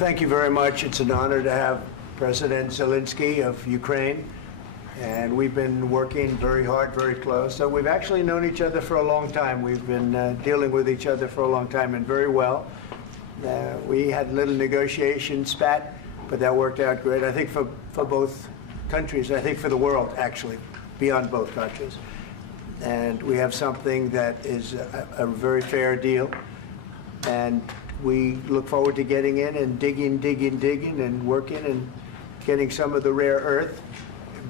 thank you very much. It's an honor to have President Zelensky of Ukraine, and we've been working very hard, very close. So we've actually known each other for a long time. We've been dealing with each other for a long time, and very well. We had a little negotiation spat, but that worked out great, I think, for both countries, I think for the world, actually, beyond both countries. And we have something that is a very fair deal, and we look forward to getting in and digging and working and getting some of the rare earth.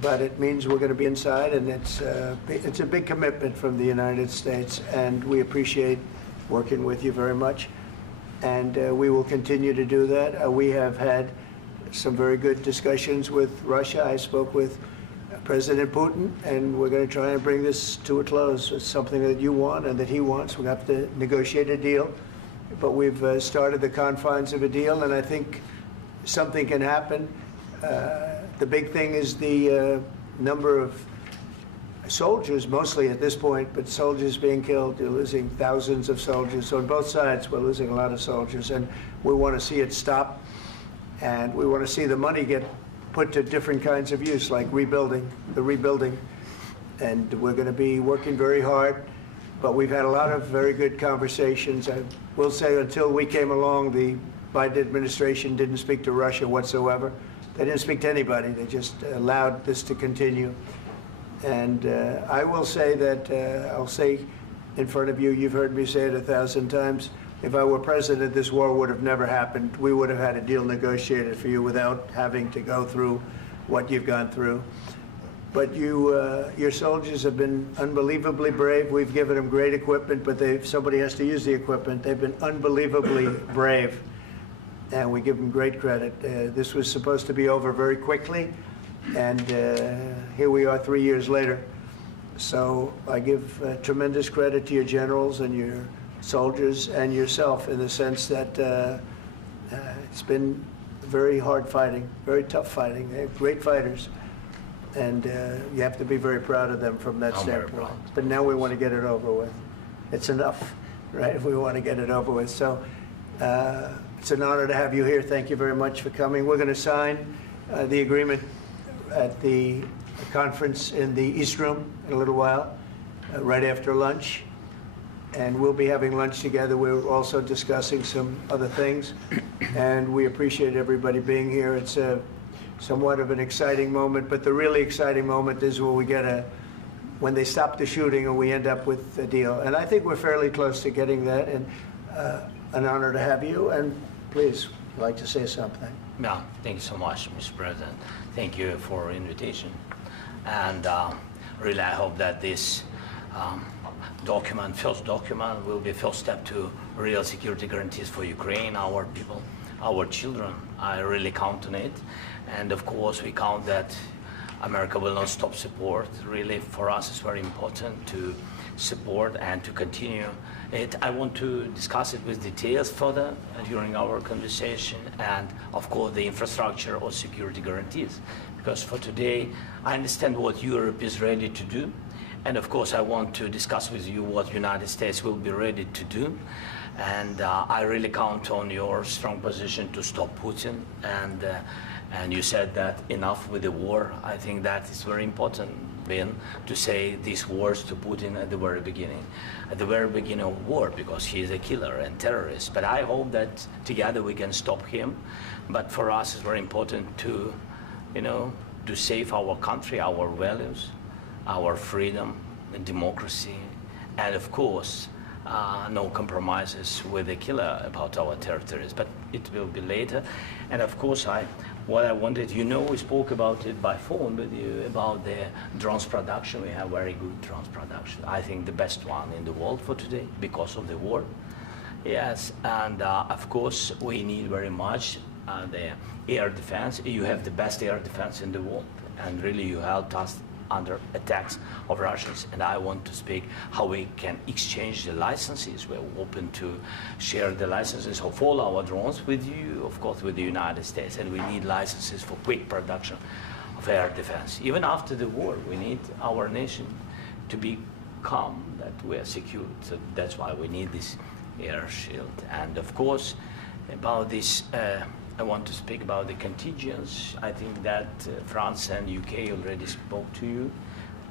But it means we're going to be inside, and it's a big commitment from the United States, and we appreciate working with you very much. And we will continue to do that. We have had some very good discussions with Russia. I spoke with President Putin, and we're going to try and bring this to a close. It's something that you want and that he wants. We have to negotiate a deal, but we've started the confines of a deal, and I think something can happen. The big thing is the number of soldiers, mostly at this point, but soldiers being killed. You're losing thousands of soldiers. So on both sides, we're losing a lot of soldiers, and we want to see it stop, and we want to see the money get put to different kinds of use, like rebuilding, and we're going to be working very hard. But we've had a lot of very good conversations. I will say, until we came along, the Biden administration didn't speak to Russia whatsoever. They didn't speak to anybody. They just allowed this to continue. And I will say that, I'll say in front of you, you've heard me say it 1,000 times, if I were president, this war would have never happened. We would have had a deal negotiated for you without having to go through what you've gone through. But your soldiers have been unbelievably brave. We've given them great equipment, but somebody has to use the equipment. They've been unbelievably brave, and we give them great credit. This was supposed to be over very quickly, and here we are 3 years later. So I give tremendous credit to your generals and your soldiers and yourself, in the sense that it's been very hard fighting, very tough fighting. They're great fighters, and you have to be very proud of them from that standpoint. But now we want to get it over with. It's enough, right? We want to get it over with. So it's an honor to have you here. Thank you very much for coming. We're going to sign the agreement at the conference in the East Room in a little while, right after lunch. And we'll be having lunch together. We're also discussing some other things, and we appreciate everybody being here. It's somewhat of an exciting moment, but the really exciting moment is when they stop the shooting and we end up with a deal. And I think we're fairly close to getting that, and an honor to have you. And please, you'd like to say something? Yeah, thank you so much, Mr. President. Thank you for invitation. And really, I hope that this first document will be first step to real security guarantees for Ukraine, our people, our children. I really count on it. And of course, we count that America will not stop support. Really, for us, it's very important to support and to continue it. I want to discuss it with details further during our conversation, and of course, the infrastructure or security guarantees. Because for today, I understand what Europe is ready to do. And of course, I want to discuss with you what United States will be ready to do. And I really count on your strong position to stop Putin. And you said that enough with the war. I think that is very important, Ben, to say these words to Putin at the very beginning of war, because he is a killer and terrorist. But I hope that together we can stop him. But for us, it's very important to, to save our country, our values, our freedom and democracy, and of course, no compromises with the killer about our territories. But it will be later. And of course, what I wanted, we spoke about it by phone with you, about the drones production. We have very good drones production. I think the best one in the world for today, because of the war. Yes, and of course, we need very much the air defense. You have the best air defense in the world, and really you helped us under attacks of Russians. And I want to speak how we can exchange the licenses. We're open to share the licenses of all our drones with you, of course, with the United States. And we need licenses for quick production of air defense. Even after the war, we need our nation to be calm, that we are secure. So that's why we need this air shield. And of course, about this I want to speak about the contingents. I think that France and UK already spoke to you,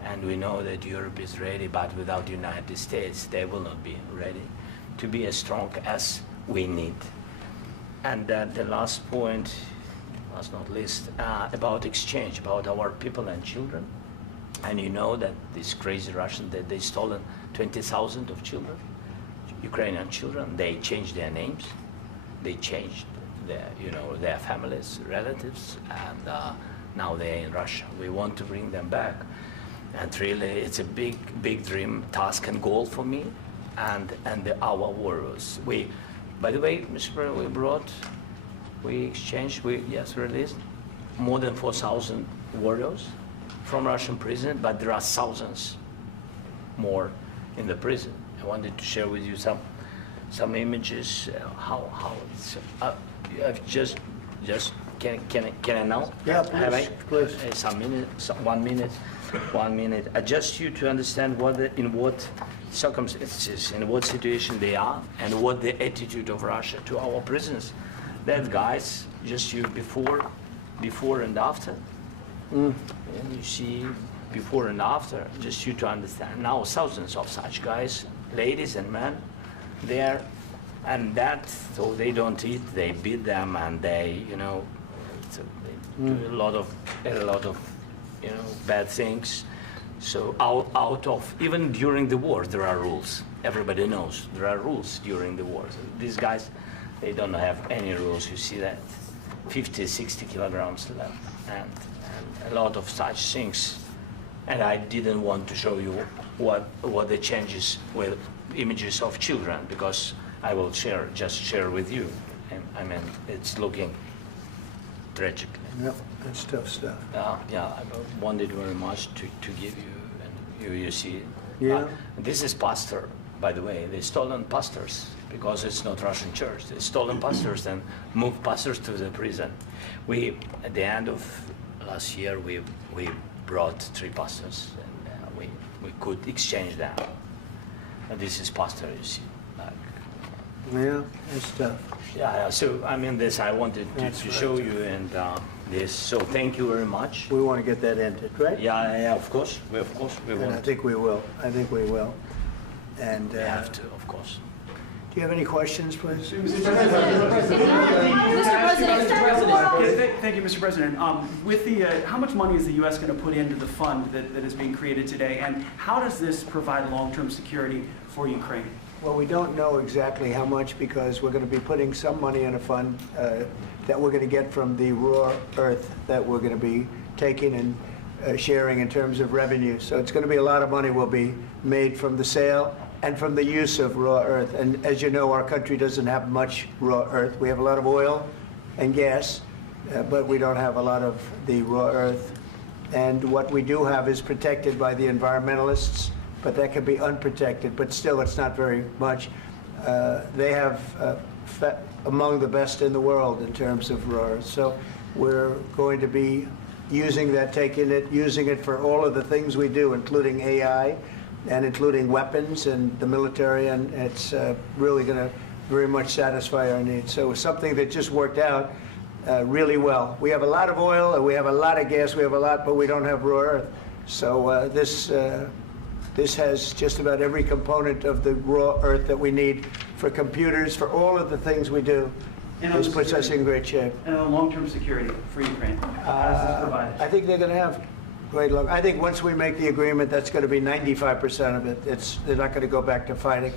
and we know that Europe is ready, but without the United States, they will not be ready to be as strong as we need. And the last point, last not least, about exchange, about our people and children. And you know that these crazy Russians, that they stolen 20,000 of children, Ukrainian children. They changed their names, they changed their families, relatives, and now they're in Russia. We want to bring them back, and really, it's a big dream, task, and goal for me, and our warriors. By the way, Mr. President, we exchanged, released more than 4,000 warriors from Russian prison, but there are thousands more in the prison. I wanted to share with you some images. How it's. I've just can I now? Yeah, Have I? please. One minute. Just you to understand in what circumstances, in what situation they are, and what the attitude of Russia to our prisoners. That guys, just you before and after. And you see before and after, just you to understand. Now thousands of such guys, ladies and men, there, and that, so they don't eat, they beat them, and they, they do a lot of bad things. So out of, even during the war, there are rules. Everybody knows there are rules during the war. So these guys, they don't have any rules. You see that 50, 60 kilograms left, and a lot of such things. And I didn't want to show you what the changes with images of children, because I will just share with you. And I mean, it's looking tragic. Yep, that's tough stuff. Yeah, I wanted very much to give you, and you see. Yeah. This is pastor, by the way. They stolen pastors because it's not Russian church. They stolen pastors and moved pastors to the prison. At the end of last year, we brought 3 pastors, and we could exchange them. And this is pastor, you see. Yeah, that's tough. Yeah. So I mean, this I wanted to show you, and this. So thank you very much. We want to get that ended, right? Yeah. Of course, we And want. I think we will. And We have to, of course. do you have any questions, please? Mr. President, thank you, Mr. President. With how much money is the U.S. going to put into the fund that is being created today, and how does this provide long-term security for Ukraine? Well, we don't know exactly how much, because we're going to be putting some money in a fund that we're going to get from the raw earth that we're going to be taking and sharing in terms of revenue. So it's going to be a lot of money will be made from the sale and from the use of raw earth. And as you know, our country doesn't have much raw earth. We have a lot of oil and gas, but we don't have a lot of the raw earth. And what we do have is protected by the environmentalists, but that can be unprotected, but still it's not very much. They have among the best in the world in terms of raw earth. So we're going to be using that, using it for all of the things we do, including AI and including weapons and the military, and it's really going to very much satisfy our needs. So it's something that just worked out really well. We have a lot of oil, and we have a lot of gas, but we don't have raw earth. So this has just about every component of the raw earth that we need for computers, for all of the things we do. This puts us in great shape. And on long-term security for Ukraine, how does this provide it? I think they're going to have great luck. I think once we make the agreement, that's going to be 95% of it. They're not going to go back to fighting.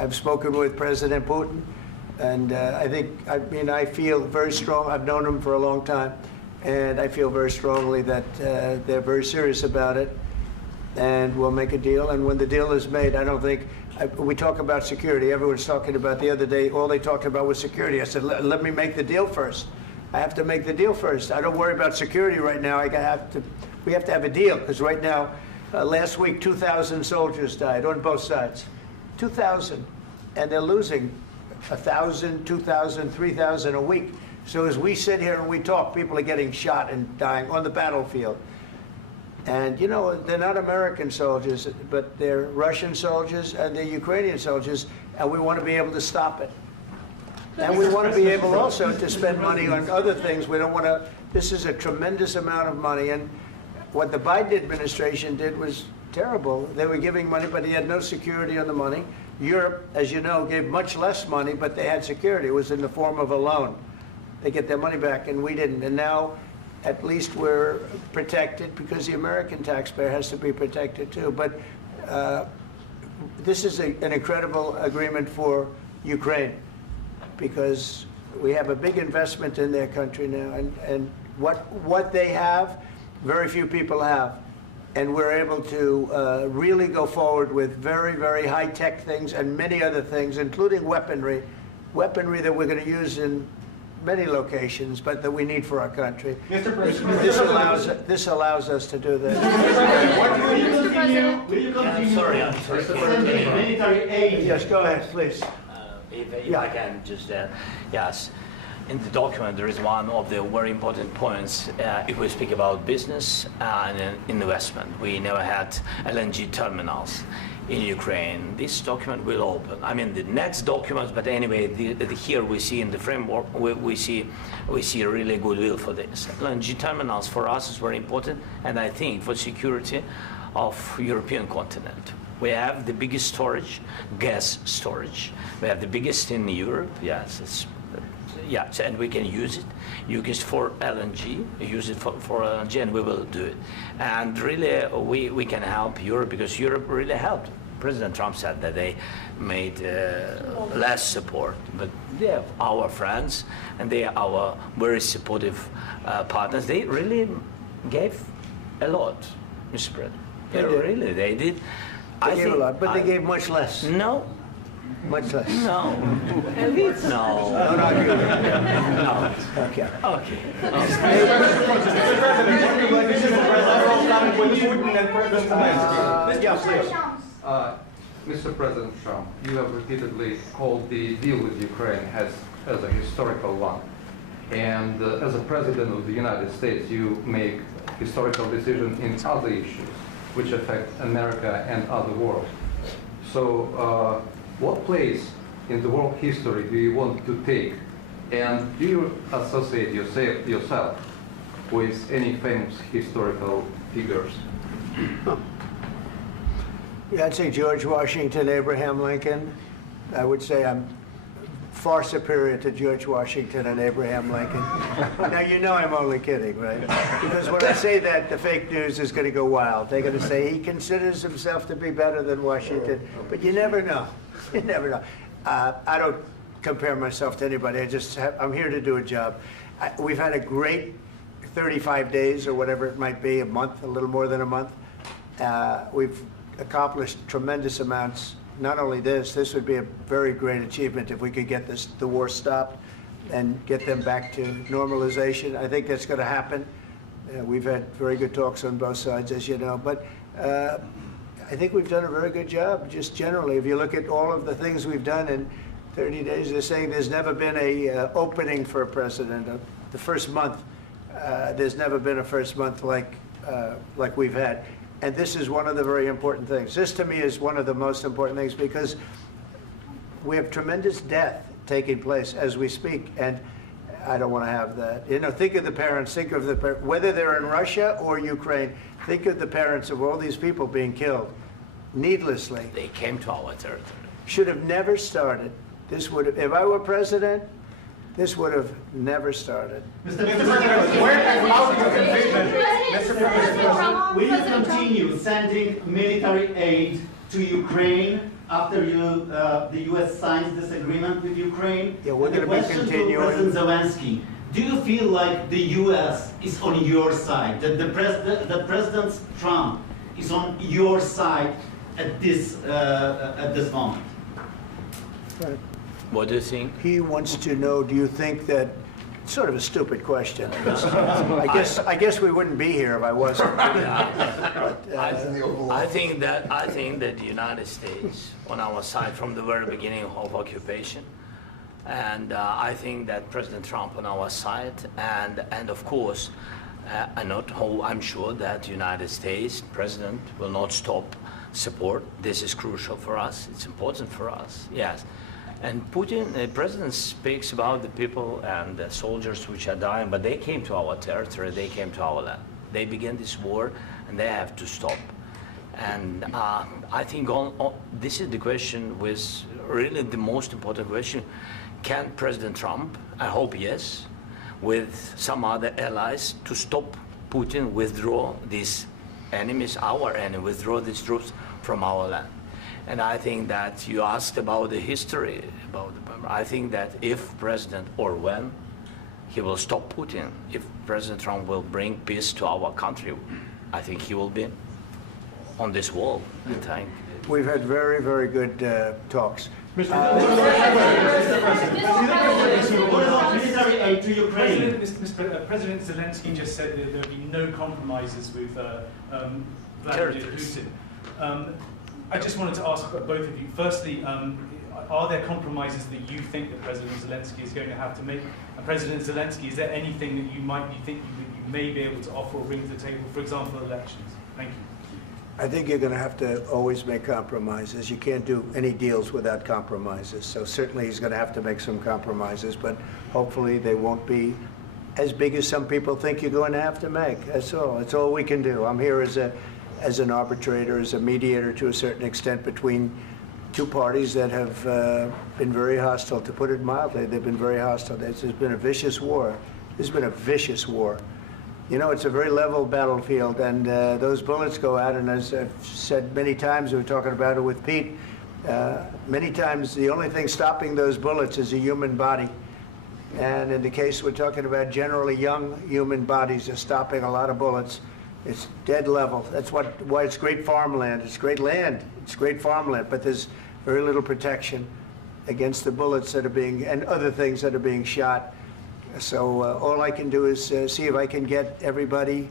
I've spoken with President Putin, and I feel very strong. I've known him for a long time, and I feel very strongly that they're very serious about it, and we'll make a deal. And when the deal is made, I don't think, we talk about security. Everyone's talking about the other day, all they talked about was security. I said, let me make the deal first. I have to make the deal first. I don't worry about security right now. We have to have a deal, because right now, last week, 2,000 soldiers died on both sides. 2,000, and they're losing 1,000, 2,000, 3,000 a week. So as we sit here and we talk, people are getting shot and dying on the battlefield. And you know, they're not American soldiers, but they're Russian soldiers and they're Ukrainian soldiers, and we want to be able to stop it. And we want to be able also to spend money on other things. We don't want to, this is a tremendous amount of money. And what the Biden administration did was terrible. They were giving money, but he had no security on the money. Europe, as you know, gave much less money, but they had security. It was in the form of a loan. They get their money back, and we didn't. And now, at least we're protected because the American taxpayer has to be protected too. But this is an incredible agreement for Ukraine because we have a big investment in their country now, and what they have, very few people have. And we're able to really go forward with very, very high-tech things and many other things, including weaponry that we're going to use in many locations, but that we need for our country. Mr. President, This allows us to do that. will you continue I'm sorry. sending military aid? Yes, go ahead, please. If I can just, yes. In the document, there is one of the very important points. If we speak about business and investment, we never had LNG terminals in Ukraine. This document will open. I mean, the next documents, but anyway, here we see in the framework, we see really goodwill for this. LNG terminals for us is very important, and I think for security of European continent. We have the biggest storage, gas storage. We have the biggest in Europe. Yes, yes, and we can use it. Use it for LNG. Use it for LNG, and we will do it. And really, we can help Europe because Europe really helped. President Trump said that they made less support, but they are our friends, and they are our very supportive partners. They really gave a lot, Mr. President. They did. They gave a lot, but they gave much less. No. Much less. No. No. No, not you. No. Okay. Okay. Mr. President Trump, you have repeatedly called the deal with Ukraine as a historical one. And as a President of the United States, you make historical decisions in other issues which affect America and other world. So what place in the world history do you want to take? And do you associate yourself with any famous historical figures? Yeah, I'd say George Washington, Abraham Lincoln. I would say I'm far superior to George Washington and Abraham Lincoln. Now, you know I'm only kidding, right? Because when I say that, the fake news is going to go wild. They're going to say he considers himself to be better than Washington. But you never know. You never know. I don't compare myself to anybody. I'm here to do a job. We've had a great 35 days or whatever it might be, a month, a little more than a month. We've accomplished tremendous amounts. Not only this would be a very great achievement if we could get the war stopped and get them back to normalization. I think that's going to happen. We've had very good talks on both sides, as you know. But I think we've done a very good job, just generally. If you look at all of the things we've done in 30 days, they're saying there's never been a opening for a president. The first month, there's never been a first month like we've had. And this is one of the very important things. This, to me, is one of the most important things because we have tremendous death taking place as we speak, and I don't want to have that. You know, think of the parents, whether they're in Russia or Ukraine, think of the parents of all these people being killed needlessly. They came to our territory. Should have never started. This would have, if I were president, this would have never started. Mr. President, where and how do you envision, Mr. President, will you continue sending military aid to Ukraine after the U.S. signs this agreement with Ukraine? Yeah, we're going to be question continuing. to President Zelensky, do you feel like the U.S. is on your side, that President Trump is on your side at this moment? Right. What do you think? He wants to know, do you think that, sort of a stupid question. I guess we wouldn't be here if I wasn't. I think that the United States on our side from the very beginning of occupation, and I think that President Trump on our side, and of course, I'm sure that the United States President will not stop support. This is crucial for us. It's important for us. Yes. And Putin, the president speaks about the people and the soldiers which are dying, but they came to our territory, they came to our land. They began this war, and they have to stop. And I think this is the question, with really the most important question. Can President Trump, I hope yes, with some other allies, to stop Putin, withdraw these enemies, our enemy, withdraw these troops from our land? And I think that you asked about the history, I think that if President, or when, he will stop Putin, if President Trump will bring peace to our country, I think he will be on this wall. I think. We've had very, very good talks. What about military aid to Ukraine? President Zelensky just said that there will be no compromises with Vladimir Putin. I just wanted to ask both of you, firstly, are there compromises that you think that President Zelensky is going to have to make? And President Zelensky, is there anything that you might be thinking that you may be able to offer or bring to the table, for example, elections? Thank you. I think you're going to have to always make compromises. You can't do any deals without compromises. So certainly he's going to have to make some compromises, but hopefully they won't be as big as some people think you're going to have to make. That's all. That's all we can do. I'm here as an arbitrator, as a mediator to a certain extent between two parties that have been very hostile, to put it mildly. They've been very hostile. There's been a vicious war. There's been a vicious war. You know, it's a very level battlefield, and those bullets go out, and as I've said many times, we were talking about it with Pete, many times the only thing stopping those bullets is a human body. And in the case we're talking about, generally young human bodies are stopping a lot of bullets. It's dead level. That's why it's great farmland. It's great land. It's great farmland, but there's very little protection against the bullets that are being, and other things that are being shot. So all I can do is see if I can get everybody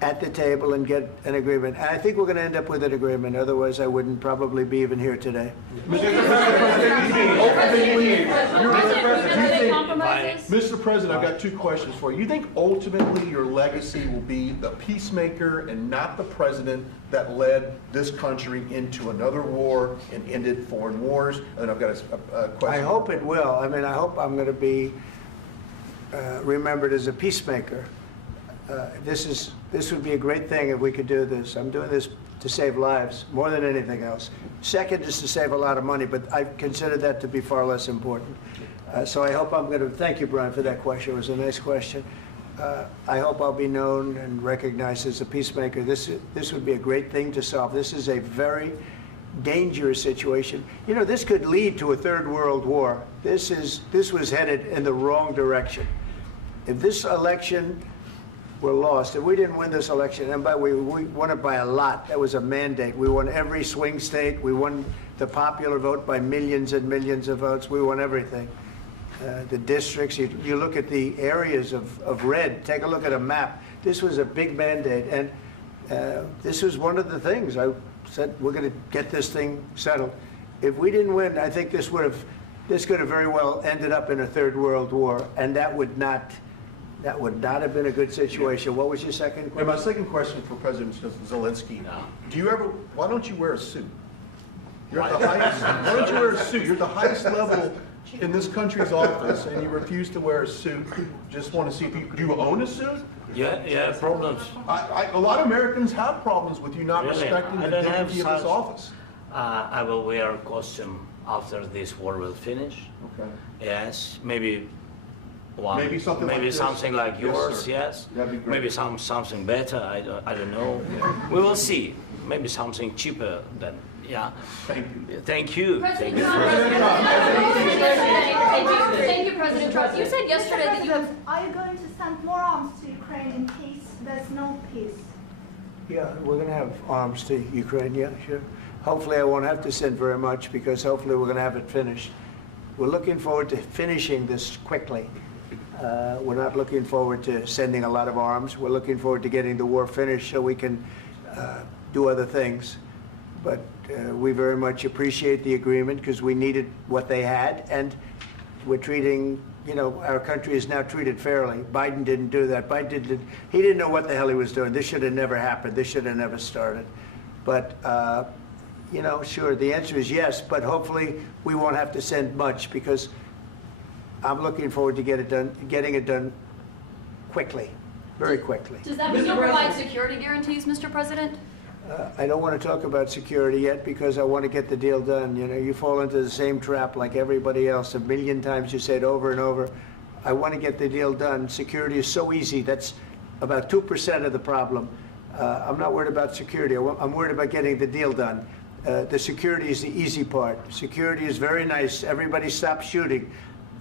at the table and get an agreement. And I think we're going to end up with an agreement. Otherwise, I wouldn't probably be even here today. Mr. President, I've got two questions for you. You think ultimately your legacy will be the peacemaker and not the president that led this country into another war and ended foreign wars? And I've got a question. I hope it will. I mean, I hope I'm going to be remembered as a peacemaker. This would be a great thing if we could do this. I'm doing this to save lives more than anything else. Second is to save a lot of money, but I consider that to be far less important. So I hope I'm going to, thank you, Brian, for that question. It was a nice question. I hope I'll be known and recognized as a peacemaker. This would be a great thing to solve. This is a very dangerous situation. You know, this could lead to a third world war. This was headed in the wrong direction. If this election were lost, if we didn't win this election, and we won it by a lot, that was a mandate. We won every swing state. We won the popular vote by millions and millions of votes. We won everything. The districts, you look at the areas of red, take a look at a map. This was a big mandate, and this was one of the things I said, we're going to get this thing settled. If we didn't win, I think this could have very well ended up in a third world war, and that would not have been a good situation. What was your second question? And my second question for President Zelensky, why don't you wear a suit? You're at the highest, why don't you wear a suit? You're at the highest level in this country's office, and you refuse to wear a suit. Just want to see if do you own a suit? Yeah, problems. A lot of Americans have problems with you not respecting the dignity of this office. I will wear a costume after this war will finish. Okay. Yes, maybe one. Maybe something like this. Something like yours. Yes. That'd be great. Maybe something better. I don't know. We will see. Maybe something cheaper than. Yeah. Thank you. Thank you. President Trump. Thank you, President Trump. You said yesterday that you have. Are you going to send more arms to Ukraine in case there's no peace? Yeah, we're going to have arms to Ukraine, yeah, sure. Hopefully I won't have to send very much, because hopefully we're going to have it finished. We're looking forward to finishing this quickly. We're not looking forward to sending a lot of arms. We're looking forward to getting the war finished so we can do other things. But we very much appreciate the agreement, because we needed what they had, and we're treating, you know, our country is now treated fairly. Biden didn't do that. He didn't know what the hell he was doing. This should have never happened. This should have never started. But you know, sure, the answer is yes, but hopefully we won't have to send much, because I'm looking forward to getting it done quickly, very quickly. Does that mean you'll provide security guarantees, Mr. President? I don't want to talk about security yet, because I want to get the deal done. You know, you fall into the same trap like everybody else. A million times you say it over and over. I want to get the deal done. Security is so easy. That's about 2% of the problem. I'm not worried about security. I'm worried about getting the deal done. The security is the easy part. Security is very nice. Everybody stopped shooting.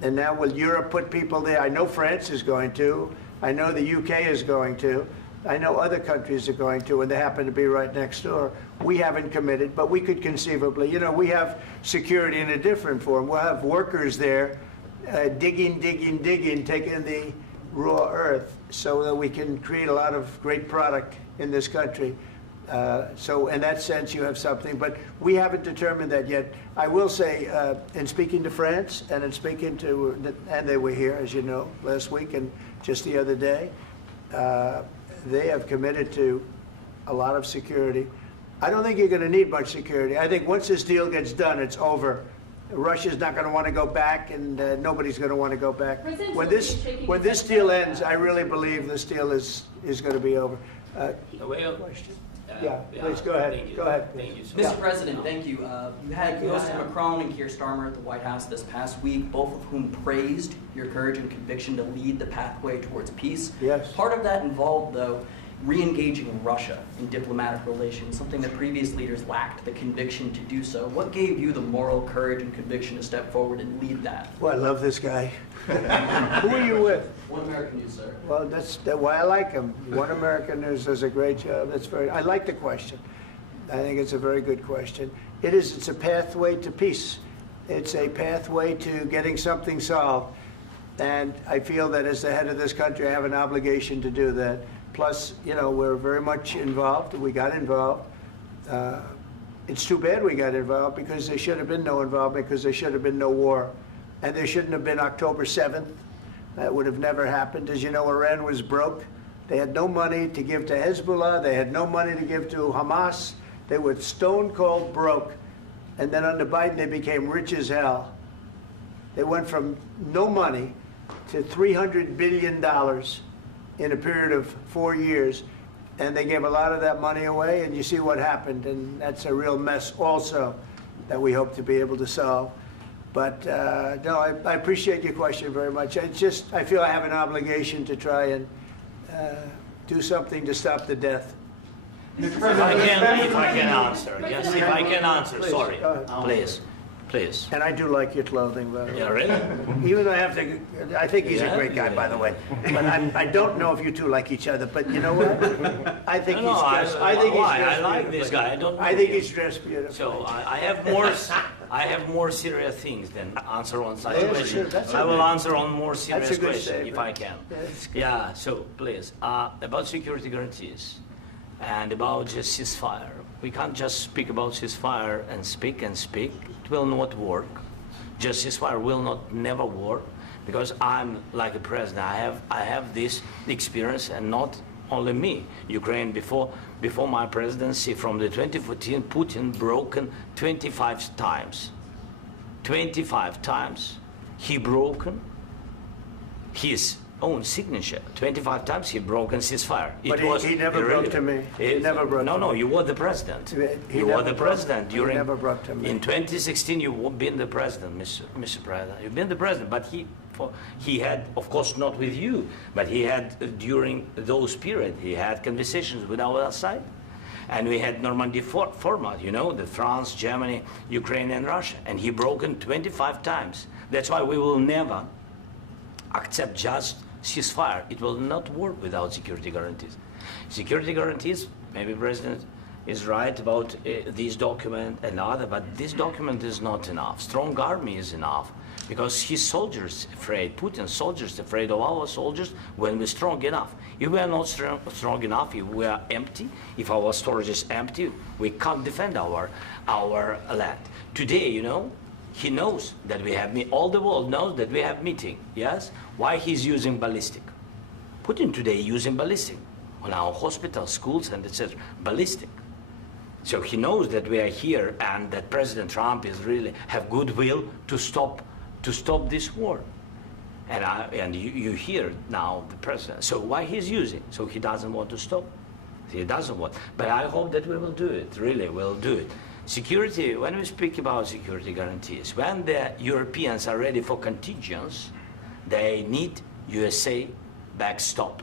And now will Europe put people there? I know France is going to. I know the UK is going to. I know other countries are going to, and they happen to be right next door. We haven't committed, but we could conceivably. You know, we have security in a different form. We'll have workers there digging, taking the raw earth so that we can create a lot of great product in this country. So in that sense, you have something, but we haven't determined that yet. I will say, in speaking to France and in speaking to, and they were here, as you know, last week and just the other day, they have committed to a lot of security. I don't think you're going to need much security. I think once this deal gets done, it's over. Russia's not going to want to go back, and nobody's going to want to go back. When this deal ends, I really believe this deal is going to be over. Question? Yeah, please go ahead. Go ahead. Thank you, Mr. President, thank you. You had hosted Macron and Keir Starmer at the White House this past week, both of whom praised your courage and conviction to lead the pathway towards peace. Yes. Part of that involved, though, re-engaging Russia in diplomatic relations, something that previous leaders lacked the conviction to do so. What gave you the moral courage and conviction to step forward and lead that? Well, I love this guy. Who are you with? One American News, sir. Well, that's why I like him. One American News does a great job. I like the question. I think it's a very good question. It's a pathway to peace. It's a pathway to getting something solved. And I feel that as the head of this country, I have an obligation to do that. Plus, you know, we're very much involved. We got involved. It's too bad we got involved, because there should have been no involvement, because there should have been no war. And there shouldn't have been October 7th. That would have never happened. As you know, Iran was broke. They had no money to give to Hezbollah. They had no money to give to Hamas. They were stone cold broke. And then under Biden, they became rich as hell. They went from no money to $300 billion in a period of 4 years. And they gave a lot of that money away, and you see what happened. And that's a real mess also that we hope to be able to solve. But no, I appreciate your question very much. I feel I have an obligation to try and do something to stop the death. If I can answer, yes, if I can answer, Please, sorry, go ahead. please. And I do like your clothing, by the way. Yeah, really? Even though I think he's a great guy, by the way. But I don't know if you two like each other. But you know what? I think he's dressed. I like this guy. I don't know I think him. he's dressed beautifully. So I have more serious things than answer on such Yeah, questions. sure, that's I will okay. answer on more serious That's a good questions if I statement. can. Yeah, that's good. Yeah, so please, about security guarantees and about just ceasefire. We can't just speak about ceasefire and speak. It will not work. Just ceasefire will never work, because I'm like a president. I have this experience, and not only me. Ukraine before my presidency, from the 2014, Putin broken 25 times. 25 times he broken his own signature. 25 times he broken ceasefire. But he never broke to me. He never broke to me. No, you were the president. You were the president during. He never broke to me. In 2016, you've been the president, Mr. President. You've been the president, but he had, of course, not with you, but he had during those periods. He had conversations with our side, and we had Normandy format. You know, the France, Germany, Ukraine, and Russia, and he broken 25 times. That's why we will never accept just ceasefire. It will not work without security guarantees. Security guarantees, maybe President is right about this document and other, but this document is not enough. Strong army is enough, because his soldiers afraid, Putin's soldiers afraid of our soldiers when we're strong enough. If we are not strong enough, if we are empty, if our storage is empty, we can't defend our land. Today, you know, he knows that we have all the world knows that we have meeting, yes? Why he's using ballistic? Putin today using ballistic on our hospitals, schools, and etc. Ballistic. So he knows that we are here and that President Trump is really have goodwill to stop this war. And you hear now the president. So why he's using? So he doesn't want to stop. He doesn't want. But I hope that we will do it. Really, we'll do it. Security. When we speak about security guarantees, when the Europeans are ready for contingents, they need USA backstop.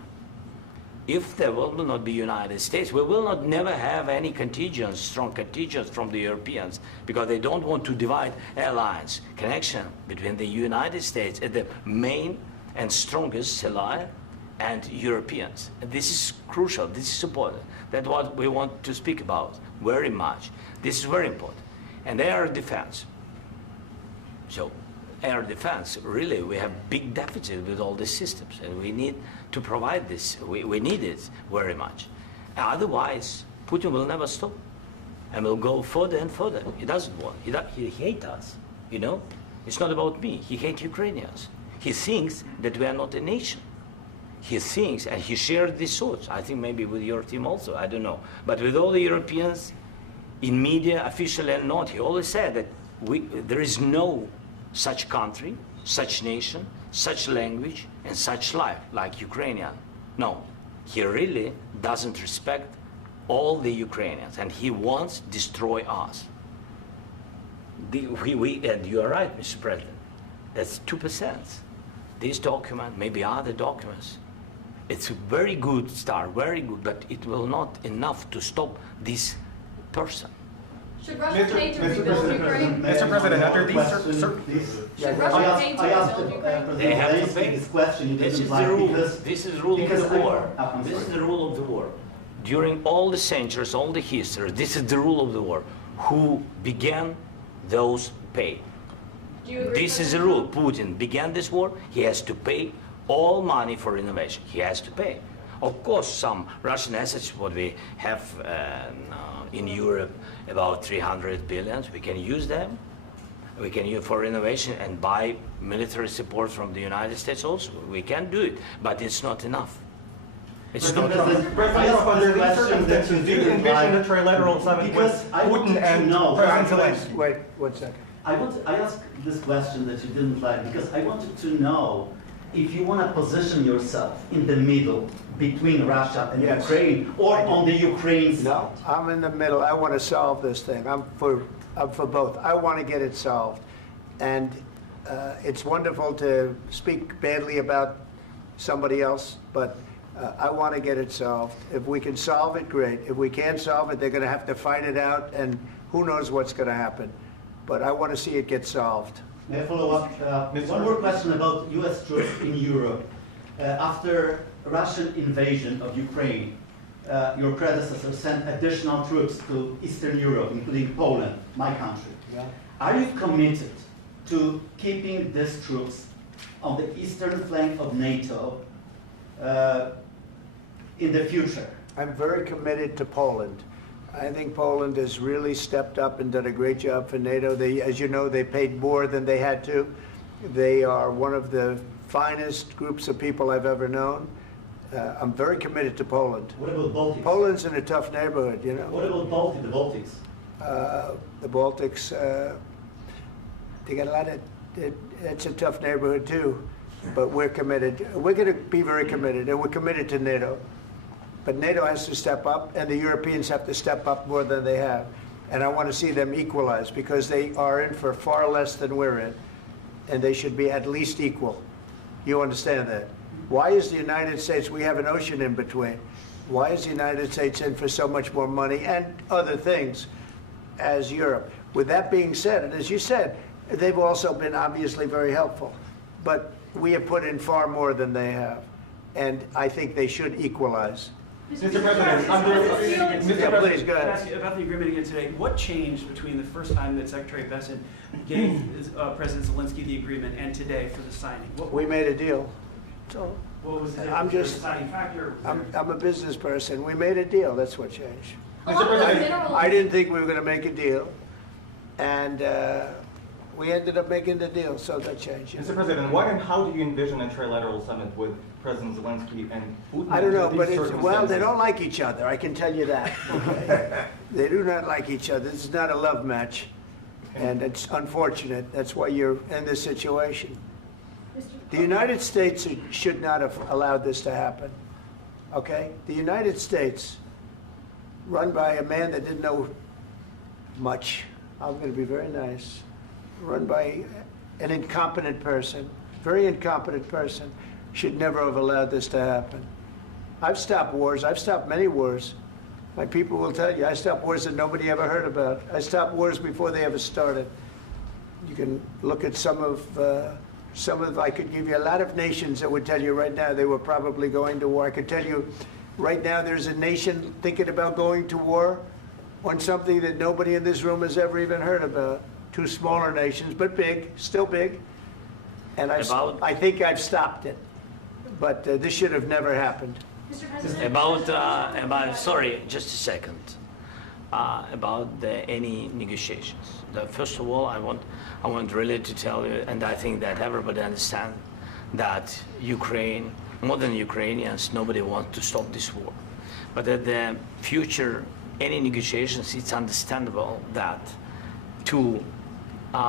If there will not be United States, we will not never have any contingents, strong contingents from the Europeans, because they don't want to divide alliance connection between the United States and the main and strongest ally and Europeans. And this is crucial, this is important. That's what we want to speak about very much. This is very important. And air defense. So air defense, really, we have big deficit with all these systems, and we need to provide this. We need it very much. Otherwise, Putin will never stop, and will go further and further. He doesn't want. He hates us, you know? It's not about me. He hates Ukrainians. He thinks that we are not a nation. He thinks, and he shared these thoughts, I think maybe with your team also, I don't know. But with all the Europeans, in media, officially and not, he always said that there is no such country, such nation, such language, and such life like Ukrainian. No, he really doesn't respect all the Ukrainians, and he wants to destroy us. And you are right, Mr. President, that's 2%. This document, maybe other documents, it's a very good start, very good, but it will not enough to stop this person. Should Russia pay to rebuild Ukraine? Mr. President, after these Should Russia pay to rebuild Ukraine? They have to pay. This question you This didn't is like the rule. because This is the rule of because the war. I'm This is sorry. the rule of the war. During all the centuries, all the history, this is the rule of the war. Who began, those pay. Do you agree This with is the that? rule. Putin began this war. He has to pay all money for innovation. He has to pay. Of course, some Russian assets, what we have in Europe, about 300 billion, we can use them. We can use for innovation and buy military support from the United States also. We can do it, but it's not enough. It's not enough. President, under these circumstances, do you envision a trilateral summit with Putin and President Zelensky? Wait, 1 second. I asked this question that you didn't like because I wanted to know if you want to position yourself in the middle between Russia and Yes. Ukraine or on the Ukraine side. No, I'm in the middle. I want to solve this thing. I'm for both. I want to get it solved. And it's wonderful to speak badly about somebody else, but I want to get it solved. If we can solve it, great. If we can't solve it, they're going to have to fight it out, and who knows what's going to happen. But I want to see it get solved. May I follow up? One more question about U.S. troops in Europe. After Russian invasion of Ukraine, your predecessor sent additional troops to Eastern Europe, including Poland, my country. Yeah. Are you committed to keeping these troops on the eastern flank of NATO in the future? I'm very committed to Poland. I think Poland has really stepped up and done a great job for NATO. As you know, they paid more than they had to. They are one of the finest groups of people I've ever known. I'm very committed to Poland. What about Baltics? Poland's in a tough neighborhood, you know. What about the Baltics? The Baltics, they got a lot of, it's a tough neighborhood too, but we're committed. We're going to be very committed, and we're committed to NATO. But NATO has to step up, and the Europeans have to step up more than they have. And I want to see them equalize, because they are in for far less than we're in, and they should be at least equal. You understand that? Why is the United States, we have an ocean in between, why is the United States in for so much more money and other things as Europe? With that being said, and as you said, they've also been obviously very helpful, but we have put in far more than they have, and I think they should equalize. Mr. President, Please, go ahead. Can I ask you about the agreement again today? What changed between the first time that Secretary Bessent gave President Zelensky the agreement and today for the signing? We made a deal. So What was the I'm just- deciding factor? I'm a business person. We made a deal. That's what changed. Along with minerals. I didn't think we were going to make a deal, and We ended up making the deal, so that changed. Mr. President, what and how do you envision a trilateral summit with President Zelensky and Putin? I don't know, under but these well, they circumstances? don't like each other, I can tell you that. Okay? They do not like each other. This is not a love match, and it's unfortunate. That's why you're in this situation. The United States should not have allowed this to happen, okay? The United States, run by a man that didn't know much, I'm going to be very nice, run by an incompetent person, very incompetent person, should never have allowed this to happen. I've stopped wars. I've stopped many wars. My people will tell you, I stopped wars that nobody ever heard about. I stopped wars before they ever started. You can look at some of, I could give you a lot of nations that would tell you right now they were probably going to war. I could tell you right now there's a nation thinking about going to war on something that nobody in this room has ever even heard about. Two smaller nations, but big, still big. And I think I've stopped it. But this should have never happened. Mr. President, Sorry, just a second. About any negotiations. First of all, I want really to tell you, and I think that everybody understands that Ukraine, more than Ukrainians, nobody wants to stop this war. But at the future, any negotiations, it's understandable that two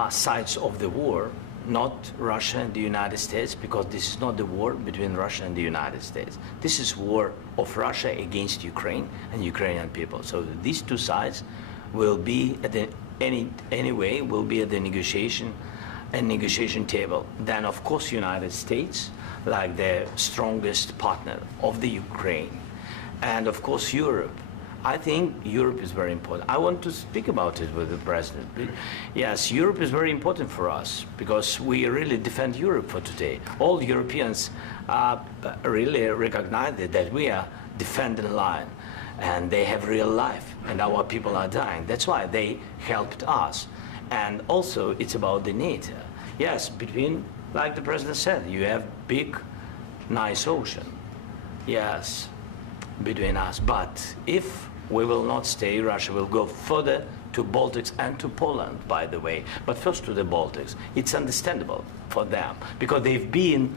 sides of the war, not Russia and the United States, because this is not the war between Russia and the United States. This is war of Russia against Ukraine and Ukrainian people. So these two sides will be at the anyway will be at the negotiation table. Then of course United States, like the strongest partner of the Ukraine, and of course Europe. I think Europe is very important. I want to speak about it with the president. Yes, Europe is very important for us because we really defend Europe for today. All Europeans really recognize that we are defending the line, and they have real life, and our people are dying. That's why they helped us. And also, it's about the NATO. Yes, between, like the president said, you have big, nice ocean. Yes, between us. But if we will not stay, Russia will go further to Baltics and to Poland, by the way. But first to the Baltics. It's understandable for them because they've been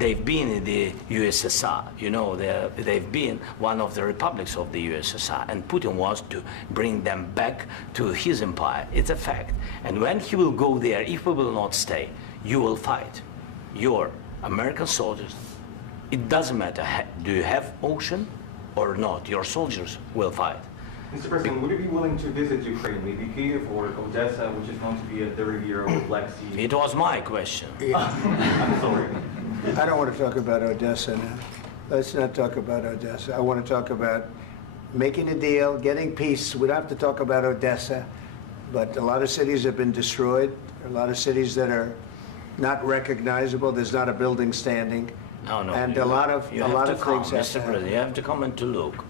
in the USSR. You know, they've been one of the republics of the USSR, and Putin wants to bring them back to his empire. It's a fact. And when he will go there, if we will not stay, you will fight. Your American soldiers, it doesn't matter, do you have ocean or not, your soldiers will fight. Mr. President, would you be willing to visit Ukraine, maybe Kyiv or Odessa, which is known to be a 30-year-old Black Sea? It was my question. I'm sorry. I don't want to talk about Odessa now. Let's not talk about Odessa. I want to talk about making a deal, getting peace. We don't have to talk about Odessa, but a lot of cities have been destroyed. A lot of cities that are not recognizable. There's not a building standing. No, and a lot of things Mr. President, you have to come and to look.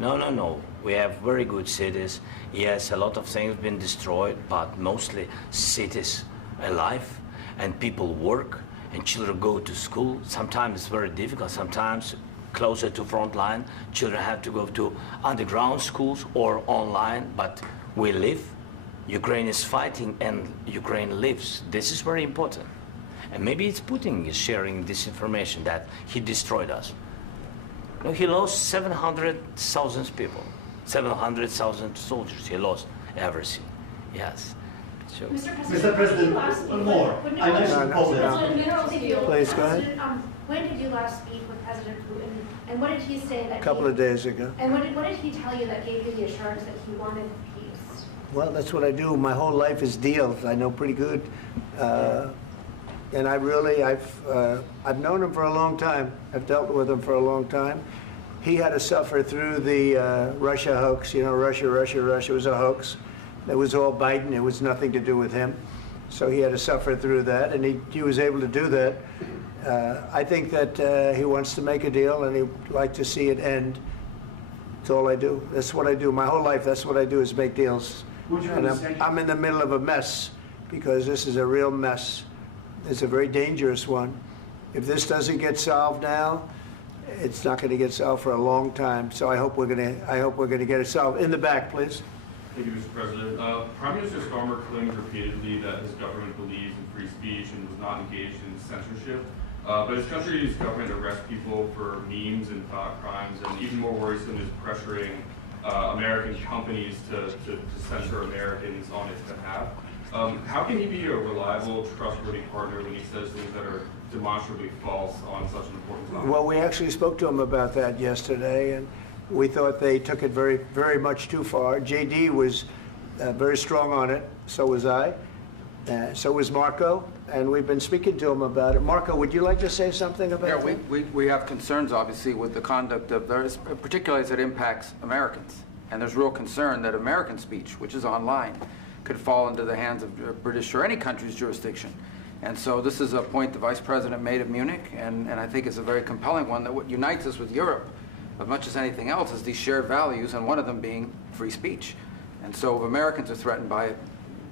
No. We have very good cities. Yes, a lot of things have been destroyed, but mostly cities alive, and people work, and children go to school. Sometimes it's very difficult. Sometimes closer to front line, children have to go to underground schools or online, but we live. Ukraine is fighting, and Ukraine lives. This is very important. And maybe it's Putin is sharing this information that he destroyed us. No, he lost 700,000 people, 700,000 soldiers. He lost everything. Yes. So. Mr. President, one more. I mentioned Poland. Please go ahead. When did you last speak with President Putin, and what did he say that? A couple of days ago. And what did he tell you that gave you the assurance that he wanted peace? Well, that's what I do. My whole life is deals. I know pretty good. And I've known him for a long time. I've dealt with him for a long time. He had to suffer through the Russia hoax. You know, Russia was a hoax. It was all Biden. It was nothing to do with him. So he had to suffer through that, and he was able to do that. I think that he wants to make a deal, and he'd like to see it end. That's all I do. That's what I do. My whole life, that's what I do, is make deals. And I'm in the middle of a mess, because this is a real mess. It's a very dangerous one. If this doesn't get solved now, it's not going to get solved for a long time. So I hope we're going to get it solved. In the back, please. Thank you, Mr. President. Prime Minister Starmer claimed repeatedly that his government believes in free speech and was not engaged in censorship. But his country's government arrests people for memes and thought crimes, and even more worrisome is pressuring American companies to censor Americans on its behalf. How can he be a reliable, trustworthy partner when he says things that are demonstrably false on such an important topic? Well, we actually spoke to him about that yesterday, and we thought they took it very, very much too far. JD was very strong on it, so was I, so was Marco, and we've been speaking to him about it. Marco, would you like to say something about that? Yeah, we have concerns, obviously, with the conduct of theirs, particularly as it impacts Americans. And there's real concern that American speech, which is online, could fall into the hands of British or any country's jurisdiction. And so this is a point the Vice President made at Munich, and I think it's a very compelling one, that what unites us with Europe, as much as anything else, is these shared values, and one of them being free speech. And so if Americans are threatened by it,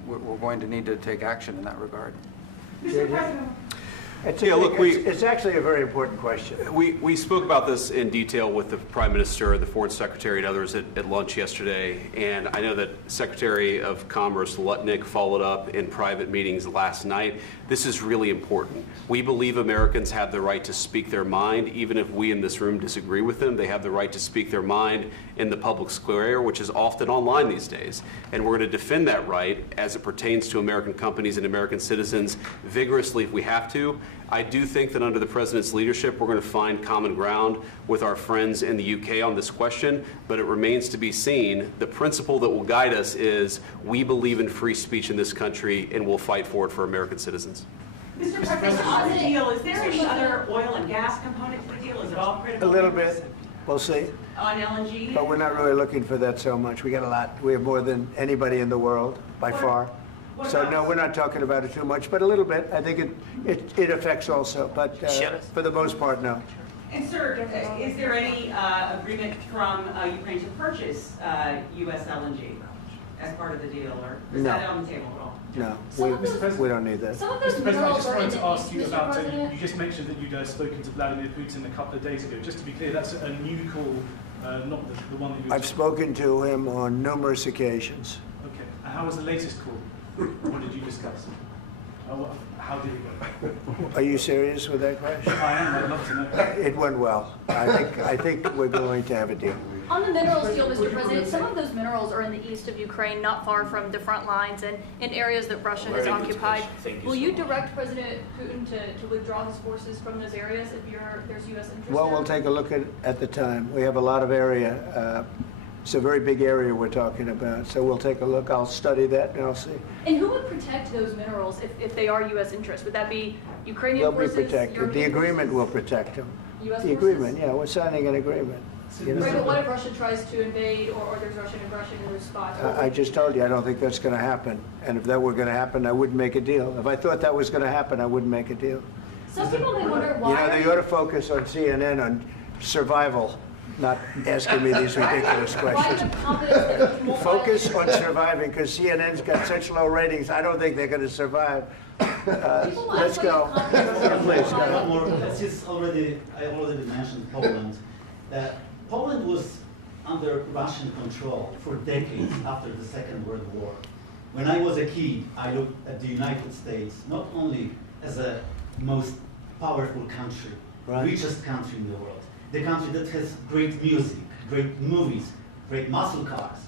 we're going to need to take action in that regard. Mr. President. It's actually a very important question. We spoke about this in detail with the Prime Minister, the Foreign Secretary, and others at lunch yesterday. And I know that Secretary of Commerce Lutnick followed up in private meetings last night. This is really important. We believe Americans have the right to speak their mind, even if we in this room disagree with them. They have the right to speak their mind in the public square, which is often online these days. And we're going to defend that right as it pertains to American companies and American citizens vigorously if we have to. I do think that under the President's leadership, we're going to find common ground with our friends in the UK on this question, but it remains to be seen. The principle that will guide us is we believe in free speech in this country, and we'll fight for it for American citizens. Mr. President, on the deal, is there any other oil and gas component to the deal? Is it all critical? A little bit. We'll see. On LNG? But we're not really looking for that so much. We got a lot. We have more than anybody in the world, by far. So no, we're not talking about it too much, but a little bit. I think it affects also, but for the most part, no. And sir, is there any agreement from Ukraine to purchase U.S. LNG as part of the deal, or is that on the table at all? No, we don't need that. Mr. President, I just wanted to ask you about, you just mentioned that you'd spoken to Vladimir Putin a couple of days ago. Just to be clear, that's a new call, not the one that you were I've spoken to him on numerous occasions. Okay. And how was the latest call? What did you discuss? How did it go? Are you serious with that question? I am. I'd love to know. It went well. I think we're going to have a deal. On the minerals deal, Mr. President, some of those minerals are in the east of Ukraine, not far from the front lines and in areas that Russia has occupied. Will you direct President Putin to withdraw his forces from those areas if there's U.S. interest? Well, we'll take a look at the time. We have a lot of area. It's a very big area we're talking about, so we'll take a look. I'll study that, and I'll see. And who would protect those minerals if they are U.S. interests? Would that be Ukrainian forces? They'll be protected. The agreement will protect them. U.S. The agreement, yeah, we're signing an agreement. Right, but what if Russia tries to invade or there's Russian aggression in those spots? I just told you, I don't think that's going to happen. And if that were going to happen, I wouldn't make a deal. If I thought that was going to happen, I wouldn't make a deal. Some people may wonder why. You know, they ought to focus on CNN on survival, not asking me these ridiculous questions. Focus on surviving, because CNN's got such low ratings. I don't think they're going to survive. Let's go. Please, go. I already mentioned Poland. Poland was under Russian control for decades after the Second World War. When I was a kid, I looked at the United States not only as a most powerful country, richest country in the world, the country that has great music, great movies, great muscle cars,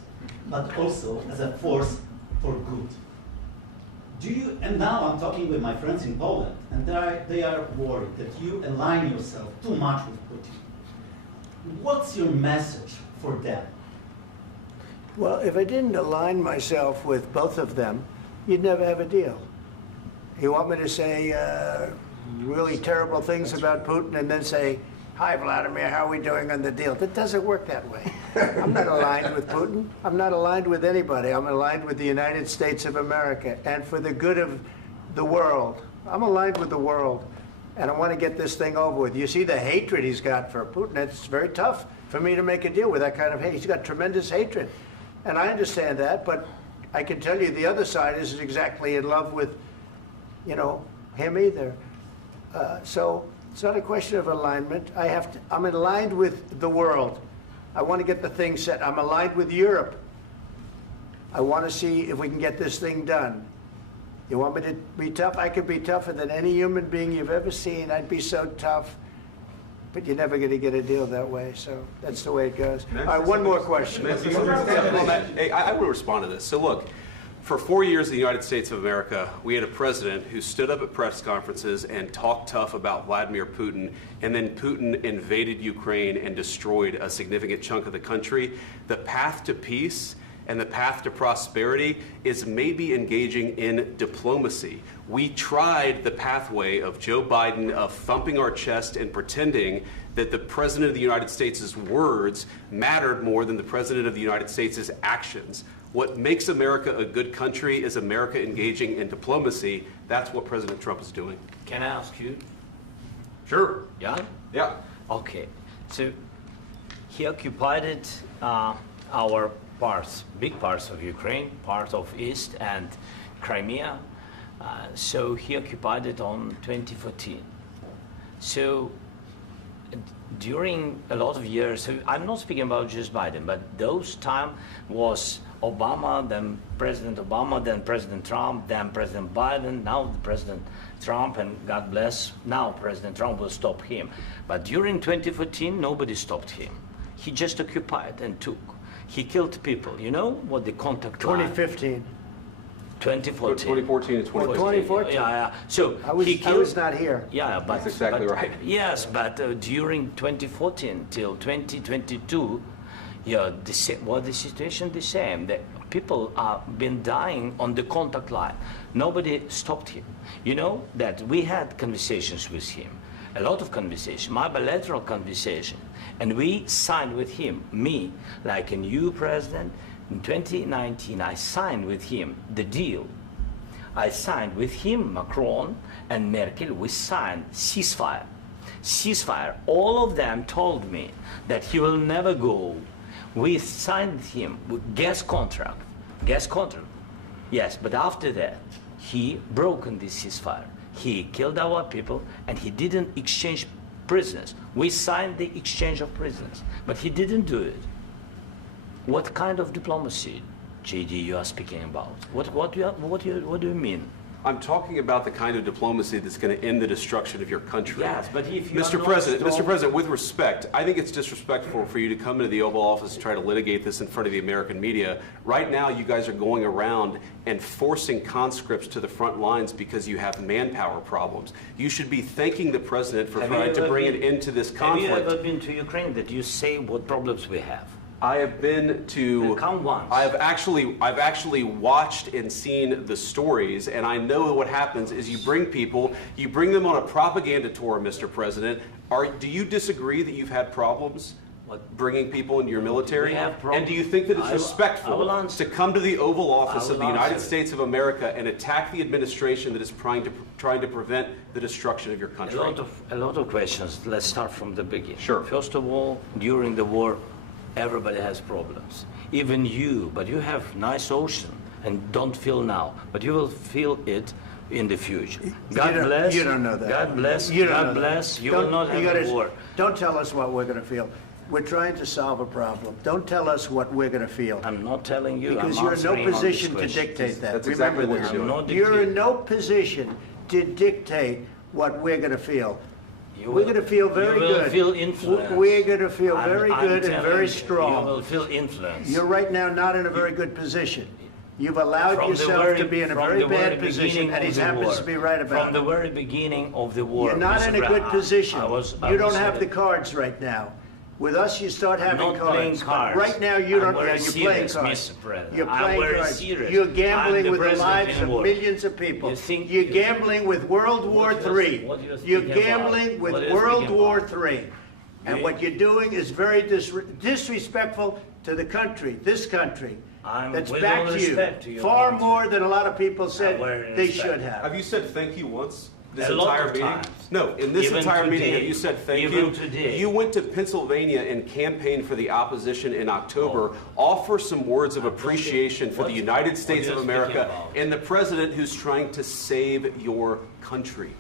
but also as a force for good. And now I'm talking with my friends in Poland, and they are worried that you align yourself too much with Putin. What's your message for them? Well, if I didn't align myself with both of them, you'd never have a deal. You want me to say really terrible things about Putin and then say, "Hi, Vladimir, how are we doing on the deal?" That doesn't work that way. I'm not aligned with Putin. I'm not aligned with anybody. I'm aligned with the United States of America and for the good of the world. I'm aligned with the world. And I want to get this thing over with. You see the hatred he's got for Putin. It's very tough for me to make a deal with that kind of hate. He's got tremendous hatred. And I understand that, but I can tell you the other side isn't exactly in love with, him either. So it's not a question of alignment. I'm aligned with the world. I want to get the thing set. I'm aligned with Europe. I want to see if we can get this thing done. You want me to be tough? I could be tougher than any human being you've ever seen. I'd be so tough. But you're never going to get a deal that way, so that's the way it goes. All right, one more question. Hey, I want to respond to this. So look, for 4 years in the United States of America, we had a president who stood up at press conferences and talked tough about Vladimir Putin, and then Putin invaded Ukraine and destroyed a significant chunk of the country. The path to peace and the path to prosperity is maybe engaging in diplomacy. We tried the pathway of Joe Biden of thumping our chest and pretending that the President of the United States' words mattered more than the President of the United States' actions. What makes America a good country is America engaging in diplomacy. That's what President Trump is doing. Can I ask you? Sure. Yeah? Yeah. Okay. So he occupied our parts, big parts of Ukraine, part of East and Crimea. So he occupied it on 2014. So during a lot of years, so I'm not speaking about just Biden, but those time was Obama, then President Obama, then President Trump, then President Biden, now President Trump, and God bless, now President Trump will stop him. But during 2014, nobody stopped him. He just occupied and took. He killed people. You know what the contact line? 2015. 2014 2014. and 2015. 2014. Yeah. So I was not here. Yeah, but that's exactly right. Yes, but during 2014 till 2022, yeah, the situation the same. The people have been dying on the contact line. Nobody stopped him. You know that we had conversations with him, a lot of conversation, my bilateral conversation, and we signed with him, me, like a new president. In 2019, I signed with him the deal. I signed with him, Macron and Merkel, we signed ceasefire. Ceasefire. All of them told me that he will never go. We signed him with gas contract. Gas contract. Yes, but after that, he broken this ceasefire. He killed our people and he didn't exchange prisoners. We signed the exchange of prisoners, but he didn't do it. What kind of diplomacy, JD, you are speaking about? What do you mean? I'm talking about the kind of diplomacy that's going to end the destruction of your country. Yes, but if you Mr. President, with respect, I think it's disrespectful for you to come into the Oval Office and try to litigate this in front of the American media. Right now, you guys are going around and forcing conscripts to the front lines because you have manpower problems. You should be thanking the President for trying to bring an end to this conflict. Have you ever been to Ukraine that you say what problems we have? I have been to. Come once. I've actually watched and seen the stories, and I know what happens is you bring them on a propaganda tour, Mr. President. Do you disagree that you've had problems bringing people into your military? And do you think that it's respectful to come to the Oval Office of the United States of America and attack the administration that is trying to prevent the destruction of your country? A lot of questions. Let's start from the beginning. Sure. First of all, during the war, everybody has problems, even you, but you have nice ocean and don't feel now, but you will feel it in the future. God bless. You don't know that. God bless. You God bless. You will not have a war. Don't tell us what we're going to feel. We're trying to solve a problem. Don't tell us what we're going to feel. I'm not telling you. Because you're in no position to dictate that. That's exactly what you're doing. You're in no position to dictate what we're going to feel. We're going to feel very good. You will feel influence. We're going to feel very good and very strong. You will feel influence. You're right now not in a very good position. You've allowed yourself to be in a very bad position, and he happens to be right about it. From the very beginning of the war. You're not in a good position. You don't have the cards right now. With us, you start having cards. Right now, you don't. You're playing cards. You're playing cards. You're gambling with the lives of millions of people. You're gambling with World War III. You're gambling with World War III. And what you're doing is very disrespectful to the country, this country. That's back to you. Far more than a lot of people said they should have. Have you said thank you once? This entire meeting? No, in this entire meeting, have you said thank you? You went to Pennsylvania and campaigned for the opposition in October. Offer some words of appreciation for the United States of America and the president who's trying to save your country.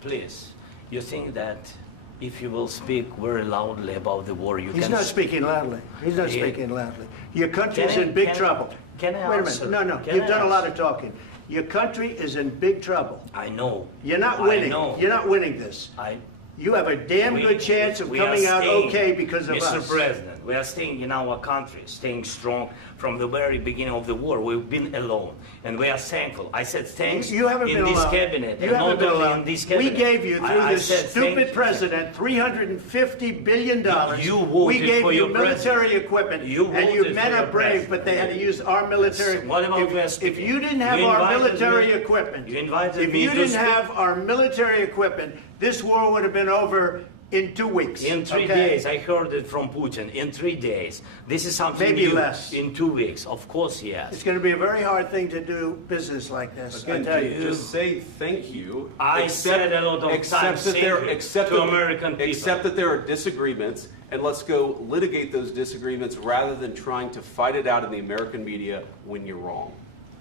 Please, you think that if you will speak very loudly about the war, you can... He's not speaking loudly. He's not speaking loudly. Your country's in big trouble. Can I Wait a answer? minute. No. Can You've I done a lot answer? of talking. Your country is in big trouble. I know. You're not I winning. know. You're not winning this. You have a damn good chance of coming out okay because of us. Mr. President, we are staying in our country, staying strong from the very beginning of the war. We've been alone, and we are thankful. I said thanks You haven't in been this alone. cabinet, You and haven't not been only alone. in this cabinet. We gave you, through I this said stupid thank you. president, $350 billion. You voted We gave for you your military president. equipment, You and you voted men for are your brave, president. but they had to use our military. What about West? If you didn't have You our invited military me- equipment, You invited if me you to didn't speak. have our military equipment, this war would have been over in 2 weeks. In 3 days, I heard it from Putin. In 3 days, this is something Maybe new. less. In 2 weeks, of course, yes. It's going to be a very hard thing to do business like this. I Again, tell you. just say thank you. I said a lot of times that there, thank you accept to that- American people. Accept that there are disagreements, and let's go litigate those disagreements rather than trying to fight it out in the American media when you're wrong.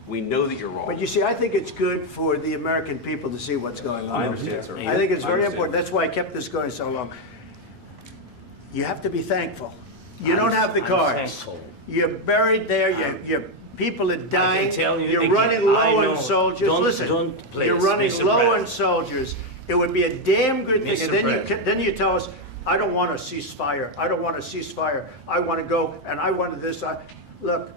We know that you're wrong. But you see, I think it's good for the American people to see what's going on. I understand, sir. I think it's I very understand. important. That's why I kept this going so long. You have to be thankful. You I'm- don't have the I'm cards. thankful. You're buried there. Your people are dying. tell you You're again, running I low know. on soldiers. Don't- Listen, don't please, you're running Mr. low on President. soldiers. It would be a damn good thing. Mr. And then President. then you tell us, I don't want a ceasefire. I don't want a ceasefire. I want to go and I want this. Look,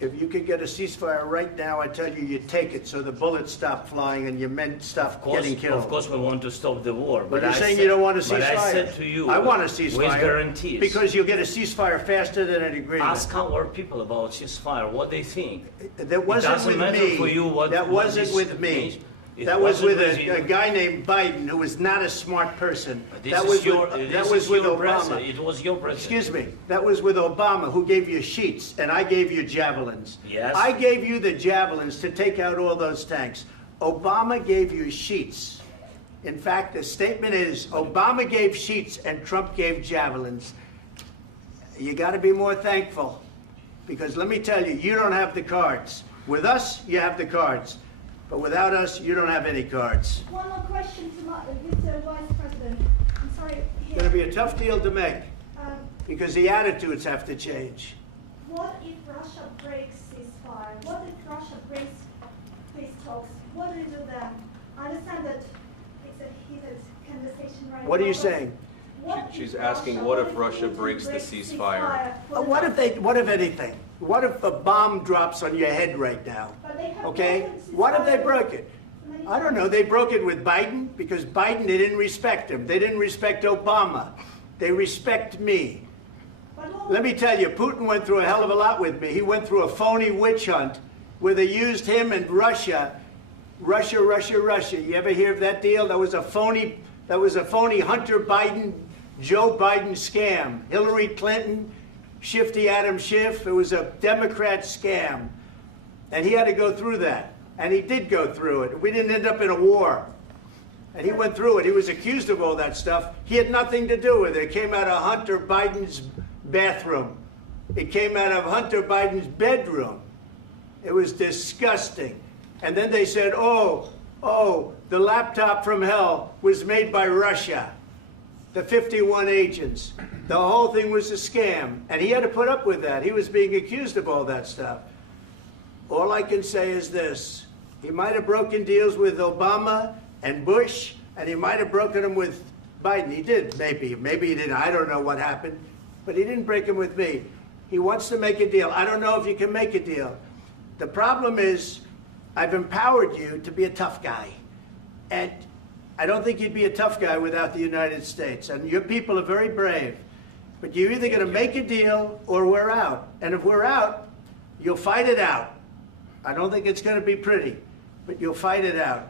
if you could get a ceasefire right now, I tell you, you take it so the bullets stop flying and your men stop getting killed. Of course, we want to stop the war. But you're I saying said- you don't want a ceasefire. But I said to you, I want a with ceasefire. guarantees. Because you'll get a ceasefire faster than an agreement. Ask our people about ceasefire, what they think. That wasn't it doesn't with matter me. for you what That what wasn't this with me. nation- it That was wasn't with you. a guy named Biden, who was not a smart person. This That is was your, with, this that was is with your Obama. president. It was your president. Excuse me. That was with Obama, who gave you sheets, and I gave you javelins. Yes. I gave you the javelins to take out all those tanks. Obama gave you sheets. In fact, the statement is, Obama gave sheets and Trump gave javelins. You got to be more thankful, because let me tell you, you don't have the cards. With us, you have the cards. But without us, you don't have any cards. One more question to Mr. Vice President. I'm sorry. It's going to be a tough deal to make, Um, because the attitudes have to change. What if Russia breaks ceasefire? What if Russia breaks peace talks? What do you do then? I understand that it's a heated conversation right now. What are you but saying? what She's if asking, Russia- what if Russia Putin breaks the ceasefire? What if anything? What if a bomb drops on your head right now? But they have Okay? broken What if they ceasefire broke it? many I don't know. They broke it with Biden, because Biden, they didn't respect him. They didn't respect Obama. They respect me. Let me tell you, Putin went through a hell of a lot with me. He went through a phony witch hunt where they used him and Russia. Russia. You ever hear of that deal? That was a phony Hunter Biden, Joe Biden scam. Hillary Clinton, Shifty Adam Schiff. It was a Democrat scam. And he had to go through that. And he did go through it. We didn't end up in a war. And he went through it. He was accused of all that stuff. He had nothing to do with it. It came out of Hunter Biden's bathroom. It came out of Hunter Biden's bedroom. It was disgusting. And then they said, oh, the laptop from hell was made by Russia. The 51 agents. The whole thing was a scam. And he had to put up with that. He was being accused of all that stuff. All I can say is this. He might have broken deals with Obama and Bush, and he might have broken them with Biden. He did, maybe. Maybe he didn't. I don't know what happened. But he didn't break them with me. He wants to make a deal. I don't know if you can make a deal. The problem is, I've empowered you to be a tough guy. And I don't think you'd be a tough guy without the United States. And your people are very brave. But you're either going to make a deal or we're out. And if we're out, you'll fight it out. I don't think it's going to be pretty, but you'll fight it out.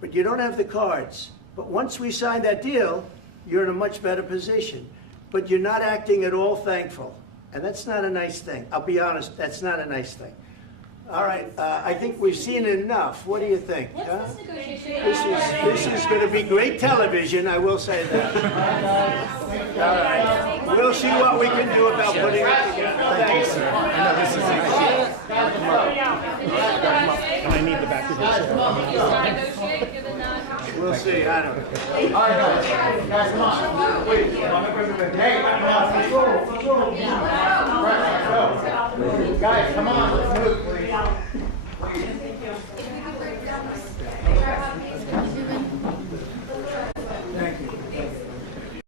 But you don't have the cards. But once we sign that deal, you're in a much better position. But you're not acting at all thankful. And that's not a nice thing. I'll be honest, that's not a nice thing. All right, I think we've seen enough. What do you think? Huh? This is going to be great television, I will say that. All right. We'll see what we can do about putting it together. Thanks. And I need the back of Can you start negotiate, given that? We'll see, I don't know. All right, guys, come on. Wait. Hey, control. Right, go. Guys, come on, let's move, please.